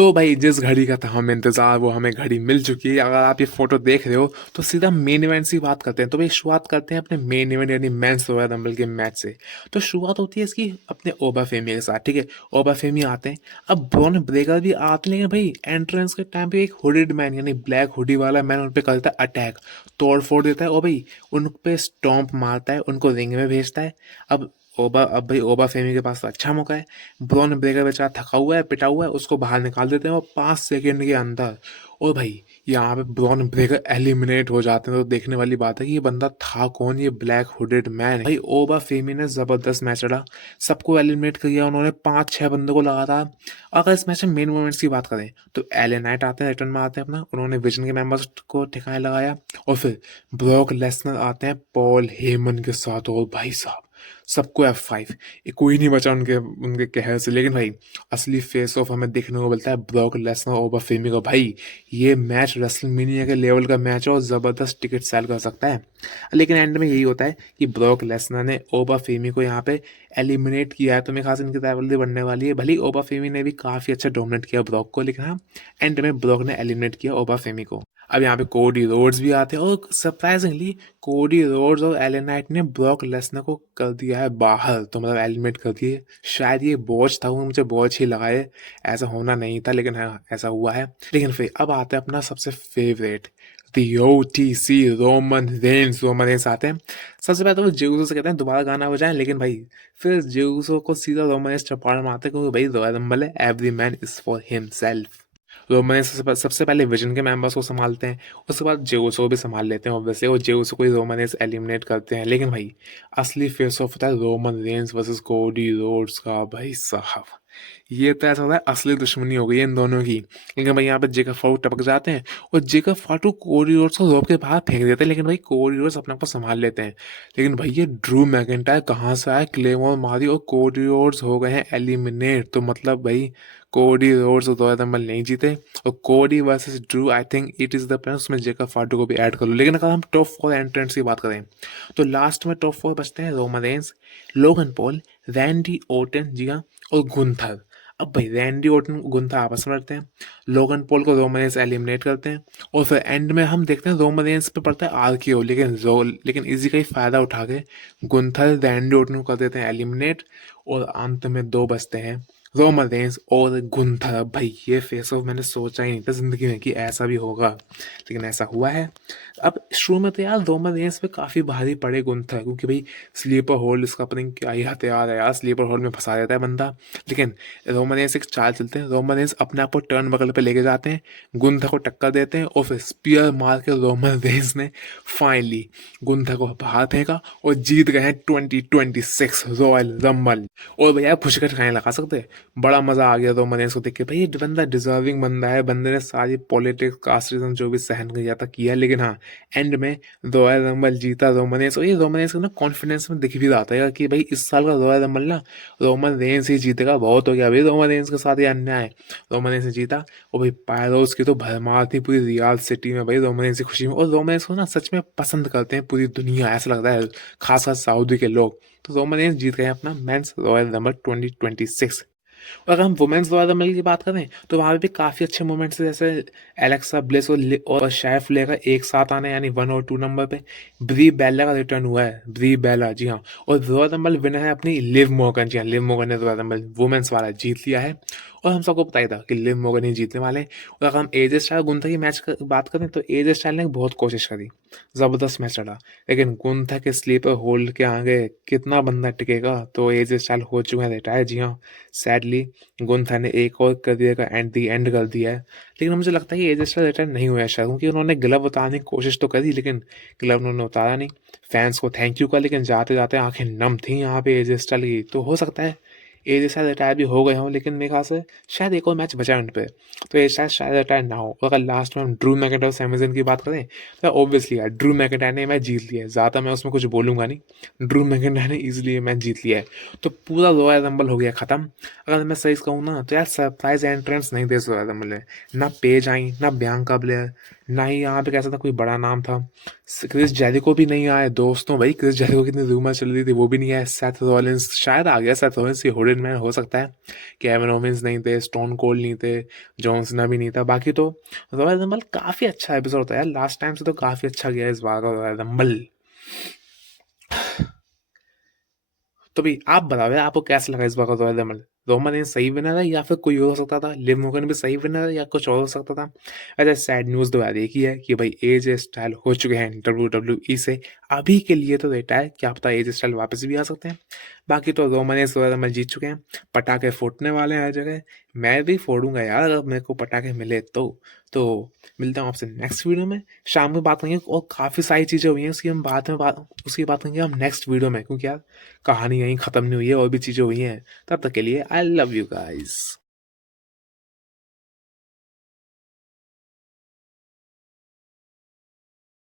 तो भाई जिस घड़ी का था हमें इंतज़ार वो हमें घड़ी मिल चुकी है। अगर आप ये फ़ोटो देख रहे हो तो सीधा मेन इवेंट से बात करते हैं। तो भाई शुरुआत करते हैं अपने मेन इवेंट यानी मेंस रॉयल रंबल के मैच से। तो शुरुआत होती है इसकी अपने ओबा फेमी के साथ, ठीक है। ओबा फेमी आते हैं, अब ब्रॉन ब्रेकर भी आते हैं, लेकिन भाई एंट्रेंस के टाइम पे एक हुडिड मैन यानी ब्लैक हुडी वाला मैन उन पे करता है अटैक, तोड़ फोड़ देता है और भाई उन पे स्टॉम्प मारता है, उनको रिंग में भेजता है। अब भाई ओबा फेमी के पास तो अच्छा मौका है। ब्रॉन ब्रेकर बेचारा थका हुआ है, पिटा हुआ है, उसको बाहर निकाल देते हैं और 5 सेकंड के अंदर। और भाई यहाँ पे ब्रॉन ब्रेकर एलिमिनेट हो जाते हैं। तो देखने वाली बात है कि ये बंदा था कौन, ये ब्लैक हुडेड मैन है। भाई ओबा फेमी ने जबरदस्त मैच लड़ा, सबको एलिमिनेट किया उन्होंने, 5-6 बंदों को लगा था। अगर इस मैच में मेन मोमेंट्स की बात करें तो एले नाइट आते हैं, रिटर्न में आते हैं अपना, उन्होंने विजन के मेंबर्स को ठिकाने लगाया। और फिर ब्रॉक लेसनर आते हैं पॉल हेमन के साथ, और भाई साहब सबको F5, ये कोई नहीं बचा उनके उनके कहर से। लेकिन भाई असली फेस ऑफ हमें देखने को मिलता है ब्रॉक लेसनर ओबा फेमी का। भाई ये मैच रेसलमेनिया के लेवल का मैच है और ज़बरदस्त टिकट सेल कर सकता है। लेकिन एंड में यही होता है कि ब्रॉक लेसनर ने ओबा फेमी को यहाँ पे एलिमिनेट किया है। तो मेरे खास इनकी राइवलरी बनने वाली है। भले ही ओबा फेमी ने भी काफ़ी अच्छा डोमिनेट किया ब्रॉक को, लेकिन हाँ एंड में ब्रॉक ने एलिमिनेट किया ओबा फेमी को। अब यहाँ पे कोडी रोड्स भी आते हैं और सरप्राइजिंगली कोडी रोड्स और एलन नाइट ने ब्रॉक लेसनर को कर दिया है बाहर, तो मतलब एलिमिनेट कर दिए। शायद ये बोझ था, वो मुझे बोझ ही लगा है, ऐसा होना नहीं था, लेकिन हाँ ऐसा हुआ है। लेकिन फिर अब आते हैं अपना सबसे फेवरेट OTC रोमन रेंस आते हैं। सबसे पहले तो वो जेउसो से कहते हैं दोबारा गाना बजाएं, लेकिन भाई फिर जेउसो को सीधा रोमन रेंस चपाड़ मारते हैं, क्योंकि भाई रॉयल रंबल है, every man is for himself. Roman Reigns सबसे पहले विजन के मेंबर्स को संभालते हैं, उसके बाद जेउसो भी संभाल लेते हैं ऑब्वियसली, और जेउसो को ही रोमन रेंस एलिमिनेट करते हैं। लेकिन भाई असली फेस ऑफ होता है Roman Reigns versus Cody Rhodes का। भाई साहब ये तो ऐसा होता है असली दुश्मनी हो गई है इन दोनों की। लेकिन भाई यहाँ पे जेकब फाटू टपक जाते हैं और जेकब फाटू कोडी रोड्स को रोक के बाहर फेंक देते हैं, लेकिन भाई कोडी रोड्स अपने आप को संभाल लेते हैं। लेकिन भाई ये ड्रू मैकिंटायर कहाँ से आया, क्लेमोर मारी और कोडी रोड्स हो गए हैं एलिमिनेट। तो मतलब भाई कोडी रोड्स और रॉयल रंबल नहीं जीते, और कोडी versus Drew I think it is the plan, उसमें जेकब फाटू को भी ऐड कर लो। लेकिन अगर हम टॉप 4 एंट्रेंट्स की बात करें तो लास्ट में टॉप 4 बचते हैं Roman Reigns, Logan Paul, Randy Orton, जी हाँ, और गुंथर। अब भाई रैंडी ओर्टन गुंथर आपस में लड़ते हैं, लोगन पॉल को रोमन रेंस एलिमिनेट करते हैं, और फिर एंड में हम देखते हैं रोमन रेंस पे पड़ता है RKO। लेकिन इसी का ही फायदा उठा के गुंथर रैंडी ओर्टन को कर देते हैं एलिमिनेट, और अंत में 2 बचते हैं रोमन रेंस और गुंथर। भाई ये फेस ऑफ मैंने सोचा ही नहीं था जिंदगी में कि ऐसा भी होगा, लेकिन ऐसा हुआ है। अब शुरू में तो यार रोमन रेंस पे काफ़ी भारी पड़े गुंथर, क्योंकि भाई स्लीपर होल्ड इसका पता नहीं क्या ही हथियार है यार, स्लीपर होल्ड में फंसा देता है बंदा। लेकिन रोमन रेंस एक चाल चलते हैं, रोमन रेंस अपने आप को टर्न बगल पे लेके जाते हैं, गुंथर को टक्कर देते हैं, और फिर स्पीयर मार के रोमन रेंस ने फाइनली गुंथर को बाहर फेंका और जीत गए हैं 2026 रॉयल रंबल। और भैया खुशी का ठिकाने लगा सकते हैं, बड़ा मजा आ गया रोमन रेंस को देख के। भाई ये बंदा डिजर्विंग बंदा है, बंदे ने सारी पॉलिटिक्स कास्टिज्म जो भी सहन किया था किया, लेकिन हाँ एंड में रॉयल रंबल जीता रोमन रेंस। और ये रोमन रेंस को ना कॉन्फिडेंस में दिख भी रहा था कि भाई इस साल का रॉयल रंबल ना रोमन रेंस ही जीतेगा, बहुत हो गया भाई रोमन रेंस के साथ ये अन्याय। रोमन रेंस ने जीता, और भाई पायरोस की तो भरमार थी पूरी रियाल सिटी में भाई रोमन रेंस की खुशी में। और रोमन रेंस को ना सच में पसंद करते हैं पूरी दुनिया, ऐसा लगता है, खासकर सऊदी के लोग। तो रोमन रेंस जीत गए अपना मेंस रॉयल रंबल 2026। और अगर हम वुमेन्स रॉयल रंबल की बात करें तो वहाँ पे भी काफ़ी अच्छे मोमेंट्स हैं, जैसे एलेक्सा ब्लिस और शाय फ्लेयर एक साथ आने यानी 1 और 2 नंबर पे। ब्री बेला का रिटर्न हुआ है, ब्री बेला, जी हाँ। और रॉयल रंबल विनर है अपनी लिव मॉर्गन, जी हाँ, लिव मॉर्गन ने रॉयल रंबल वुमेन्स वाला जीत लिया है, और हम सबको पता ही था कि लिव मॉर्गन ही जीतने वाले हैं। और अगर हम एजे स्टाइल गुंथा की मैच की बात करें तो एजे स्टाइल ने बहुत कोशिश करी, ज़बरदस्त मैच लड़ा, लेकिन गुंथा के स्लीपर होल्ड के आगे कितना बंदा टिकेगा। तो एजे स्टाइल हो चुके हैं रिटायर, जी हाँ, सैडली गुंथा ने एक और करियर का एंड कर दिया है। लेकिन मुझे लगता है कि एजे स्टाइल रिटायर नहीं हुआ है शायद, क्योंकि उन्होंने ग्लव उतारने की कोशिश तो करी, लेकिन ग्लव उन्होंने उतारा नहीं। फैंस को थैंक यू का, लेकिन जाते जाते आंखें नम थी यहाँ पे एजे स्टाइल की। तो हो सकता है एजे स्टाइल रिटायर भी हो गए हों, लेकिन मेरे ख्याल से शायद एक और मैच बचा है उन पे, तो एजे स्टाइल शायद रिटायर ना हो। अगर लास्ट में हम ड्रू मैकिंटायर और सैमी ज़ेन की बात करें तो ऑब्वियसली यार ड्रू मैकिंटायर ने मैच जीत लिया है, ज़्यादा मैं उसमें कुछ बोलूँगा नहीं, ड्रू मैकिंटायर ने ईजिली मैच जीत लिया है। तो पूरा रॉयल रंबल हो गया ख़त्म। अगर मैं सही कहूँ ना तो यार सरप्राइज एंट्रेंस नहीं दे रॉयल रंबल में, ना पेज आई, ना बियांका ब्लेयर, ना ही यहाँ पे कह सकता कोई बड़ा नाम था। क्रिस जेरिको भी नहीं आए दोस्तों, भाई क्रिस जेरिको कितनी रूमर चल रही थी, वो भी नहीं आया। सेथ रॉलिंस शायद आ गया, सेथ रॉलिंस ये हुडेड मैन हो सकता है। केविन ओवेंस नहीं थे, स्टोन कोल्ड नहीं थे, जॉन सीना भी नहीं था। बाकी तो रॉयल रंबल काफी अच्छा एपिसोड था यार, लास्ट टाइम से तो काफी अच्छा गया इस बार का रॉयल रंबल। तो भाई आप बताओ यार, आपको कैसा लगा इस बार का रॉयल रंबल? रोमन रेंस सही विनर है या फिर कोई और हो सकता था? लिव मोगन भी सही विनर है या कुछ और हो सकता था? अरे सैड न्यूज़ तो यार एक ही है कि भाई एजे स्टाइल हो चुके हैं WWE से अभी के लिए तो रिटायर। क्या पता एजे स्टाइल वापस भी आ सकते हैं। बाकी तो रोमन रेंस रॉयल रंबल जीत चुके हैं, पटाखे फूटने वाले हैं हर जगह। मैं भी फोड़ूंगा यार अगर मेरे को पटाखे मिले तो मिलता हूँ आपसे नेक्स्ट वीडियो में। शाम में बात करेंगे और काफ़ी सारी चीज़ें हुई हैं, उसकी बात करेंगे हम नेक्स्ट वीडियो में, क्योंकि यार कहानी यहीं ख़त्म नहीं हुई है, और भी चीज़ें हुई हैं। तब तक के लिए आई लव यू गाइस।